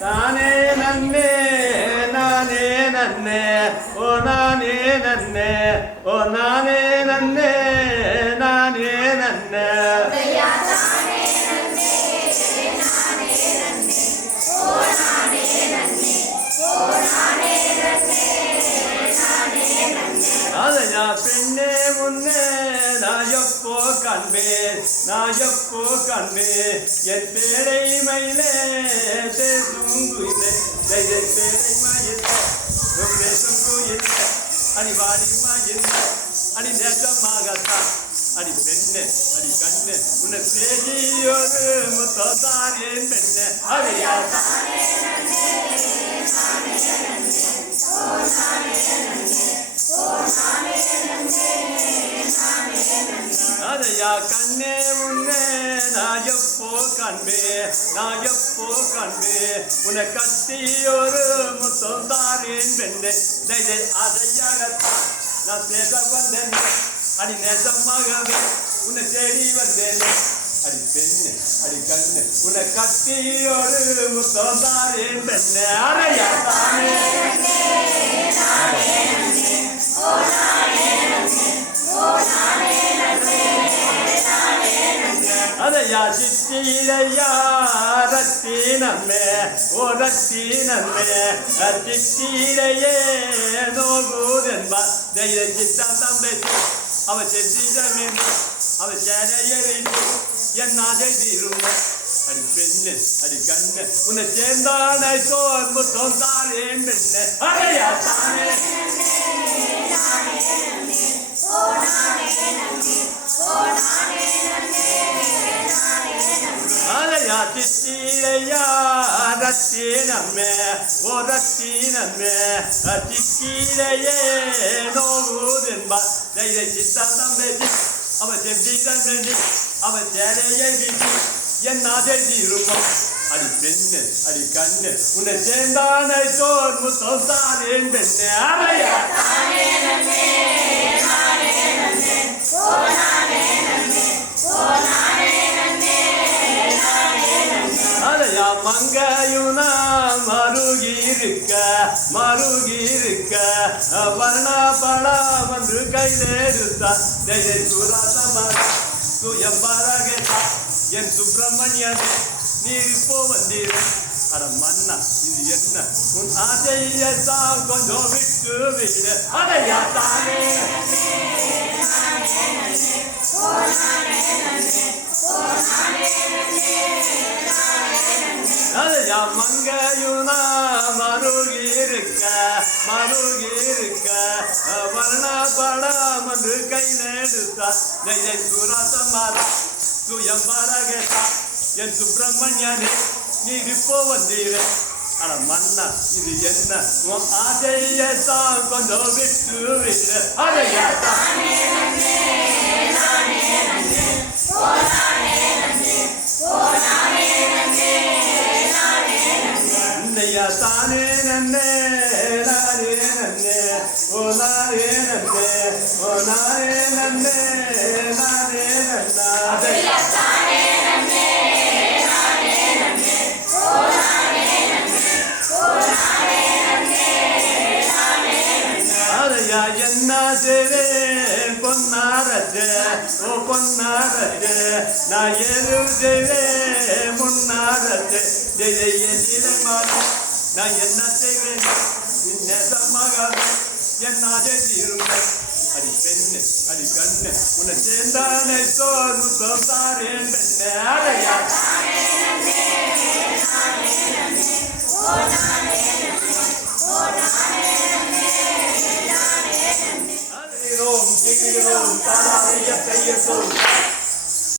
தானே நன்னே நானே நன்னே ஓ நானே நன்னே ஓ நானே நன்னே நானே நன்னே அதையா பெண்ணே முன்னே நாயப்போ கண்பேன் நாயப்போ கண்பேன் என் பேரை மயிலே தேசுங்குயிலே பேரை மயிலே பேசுங்குயிலே அடி வாடி மயிலே அடி நேசமாகத்தான் அடி பெண்ணே அடி கண்ணே உன்னை பேசியொரு முத்தாரேன் பெண்ணே அடியா அதையா கண்ணே முன்னே நாயப்போ கண்பே நாயப்போ கண்பே உன்னை கட்டி ஒரு முத்தம் தாரேன் பெண்ணே அதையாகத்தான் நான் பேச வந்தேன் அடி நேசமாகவே உன்னை தேடி வந்தேன் அடி பெண்ணே அடி கண்ணே உன்னை கட்டி ஒரு முத்தம் தாரேன் பெண்ணே அதையா தானே அதையா சித்திரையா ரத்தினம்மே ஓ ரத்தினம்மே சித்திரையே நோகுதென்பா தெய்வ சித்தம்பே அவ செத்திடமே அவ சேரையறிந்து என்ன செய்திரும் அடி பெண்ணு அடி கண்ணு உன்னை சேர்ந்தானை சோர் முத்தம் தாரேன் பெண்ணு அதையா தானே அதையா சித்திரையா ரத்தினம்மே ஓ ரத்தினம்மே சித்திரையே நோகுதென்பா தெய்வ சித்தம்பே அவ செத்திடமே அவ சேரையை வீசி என்ன செய்திரும் அடி பெண்ணு அடி கண்ணு உன்னை சேர்ந்தானை சோர் முத்தம் தாரேன் பெண்ணு அதையா அதையா மங்கையுனா மருகிருக்க மருகிருக்க வர்ணபடா வந்து கைதேடுத்தா ஜெய சுரசம சுயம்பரகேதா என் சுப்பிரமணியனே நீர் இப்போ வந்தீர் அட மன்னா இது என்ன உன் ஆசையத்தான் கொஞ்சம் விட்டு விடு அதையா தானே அதையா மங்கையுனா மருகிருக்க மருகிருக்க வர்ணபடா வந்து கைதேடுத்தா ஜெய சுரசம சுயம்பரகேதா என் சுப்பிரமணியனே நீர் இப்போ வந்தீர அட மன்னா இது என்ன உன் ஆசையத்தான் கொஞ்சம் விட்டு விடு அதையா தானே தானே நன்னே நானே நன்னே ஓ நானே நன்னே ஓ நானே நன்னே நானே நன்னா அதையா அதையா என்ன செய்வேன் பொன்னாரச்சே ஓ பொன்னாரச்சே நான் எது செய்வேன் முன்னாரச்சே ஜெய நிலைமாறு நான் என்ன செய்வேன் நேசமாக என்ன செய்திருந்த அடி பெண்ணு அடி கண்ணு உன்னை சேர்ந்தானை சோர் முத்தம் தாரேன் பெண்ணே அதையா